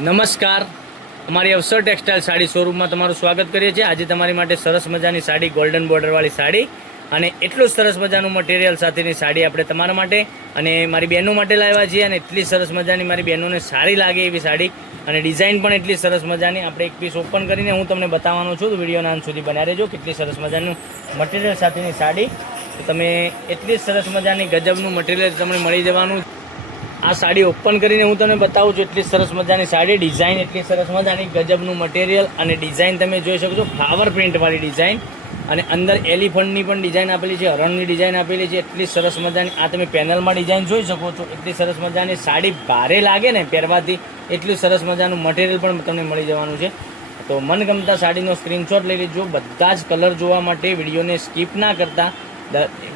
નમસ્કાર, અમારી અવસર ટેક્સટાઇલ સાડી શોરૂમમાં તમારું સ્વાગત કરીએ છીએ। આજે તમારી માટે સરસ મજાની સાડી, ગોલ્ડન બોર્ડરવાળી સાડી અને એટલું સરસ મજાનું મટીરિયલ સાથેની સાડી આપણે તમારા માટે અને મારી બહેનો માટે લાવ્યા છીએ। અને એટલી સરસ મજાની મારી બહેનોને સારી લાગે એવી સાડી અને ડિઝાઇન પણ એટલી સરસ મજાની આપણે એક પીસ ઓપન કરીને હું તમને બતાવવાનો છું। તો વિડીયોના અંત સુધી બન્યા રહેજો। કેટલી સરસ મજાનું મટીરિયલ સાથેની સાડી, તો તમે એટલી સરસ મજાની ગજબનું મટીરિયલ તમને મળી જવાનું। આ સાડી ઓપન કરીને હું તમને બતાવું છું। એટલી સરસ મજાની સાડી, ડિઝાઇન એટલી સરસ મજાની, ગજબનું મટીરિયલ અને ડિઝાઇન તમે જોઈ શકો છો, ફ્લાવર પ્રિન્ટવાળી ડિઝાઇન અને અંદર એલિફન્ટની પણ ડિઝાઇન આપેલી છે, હરણની ડિઝાઇન આપેલી છે। એટલી સરસ મજાની આ તમે પેનલમાં ડિઝાઇન જોઈ શકો છો। એટલી સરસ મજાની સાડી, ભારે લાગે ને પહેરવાથી, એટલું સરસ મજાનું મટીરિયલ પણ તમને મળી જવાનું છે। તો મનગમતા સાડીનો સ્ક્રીનશોટ લઈ લેજો। બધા જ કલર જોવા માટે વિડીયોને સ્કીપ ના કરતા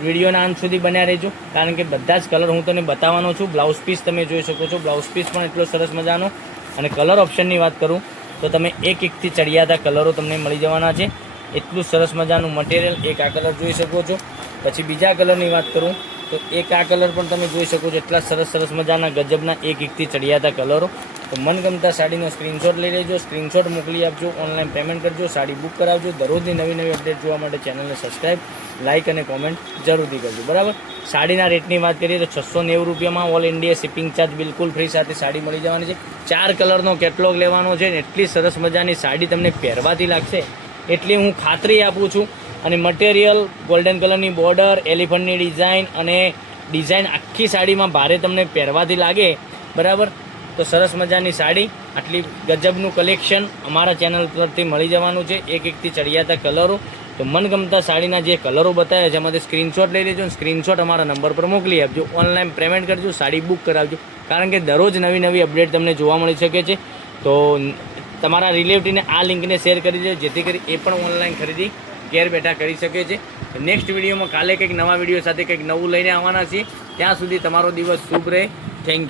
વિડીયોના અંત સુધી બન્યા રહેજો, કારણ કે બધા જ કલર હું તમને બતાવવાનો છું। બ્લાઉઝ પીસ તમે જોઈ શકો છો, બ્લાઉઝ પીસ પણ એટલો સરસ મજાનો। અને કલર ઓપ્શનની વાત કરું તો તમે એકથી ચડિયાતા કલરો તમને મળી જવાના છે। એટલું સરસ મજાનું મટીરિયલ। એક આ કલર જોઈ શકો છો, પછી બીજા કલરની વાત કરું તો એક આ કલર પણ તમે જોઈ શકો છો। એટલા સરસ મજાના ગજબના એકથી ચડિયાતા કલરો। તો મનગમતા સાડીનો સ્ક્રીનશોટ લઈ લેજો, સ્ક્રીનશોટ મોકલી આપજો, ઓનલાઈન પેમેન્ટ કરજો, સાડી બુક કરાવજો। દરરોજની નવી અપડેટ જોવા માટે ચેનલને સબસ્ક્રાઈબ, લાઇક અને કોમેન્ટ જરૂરથી કરજો, બરાબર। સાડીના રેટની વાત કરીએ તો 690 રૂપિયામાં ઓલ ઇન્ડિયા શિપિંગ ચાર્જ બિલકુલ ફ્રી સાથે સાડી મળી જવાની છે। 4 કલરનો કેટલોગ લેવાનો છે ને એટલી સરસ મજાની સાડી તમને પહેરવાથી લાગશે એટલી હું ખાતરી આપું છું। અને મટીરિયલ, ગોલ્ડન કલરની બોર્ડર, એલિફન્ટની ડિઝાઇન અને ડિઝાઇન આખી સાડીમાં ભારે તમને પહેરવાથી લાગે, બરાબર। તો સરસ મજાની સાડી, આટલી ગજબનું કલેક્શન અમારા ચેનલ પરથી મળી જવાનું છે। એકથી ચડિયાતા કલરો। તો મનગમતા સાડીના જે કલરો બતાવ્યા છે એમાંથી સ્ક્રીનશોટ લઈ લેજો, સ્ક્રીનશોટ અમારા નંબર પર મોકલી આપજો, ઓનલાઈન પેમેન્ટ કરજો, સાડી બુક કરાવજો, કારણ કે દરરોજ નવી અપડેટ તમને જોવા મળી શકે છે। તો તમારા રિલેટિવને આ લિંકને શેર કરી દેજો, જેથી કરી એ પણ ઓનલાઈન ખરીદી ઘેર બેઠા કરી શકે છે। નેક્સ્ટ વિડીયોમાં કાલે કંઈક નવા વિડીયો સાથે કંઈક નવું લઈને આવવાના છીએ। ત્યાં સુધી તમારો દિવસ શુભ રહે। Thank you.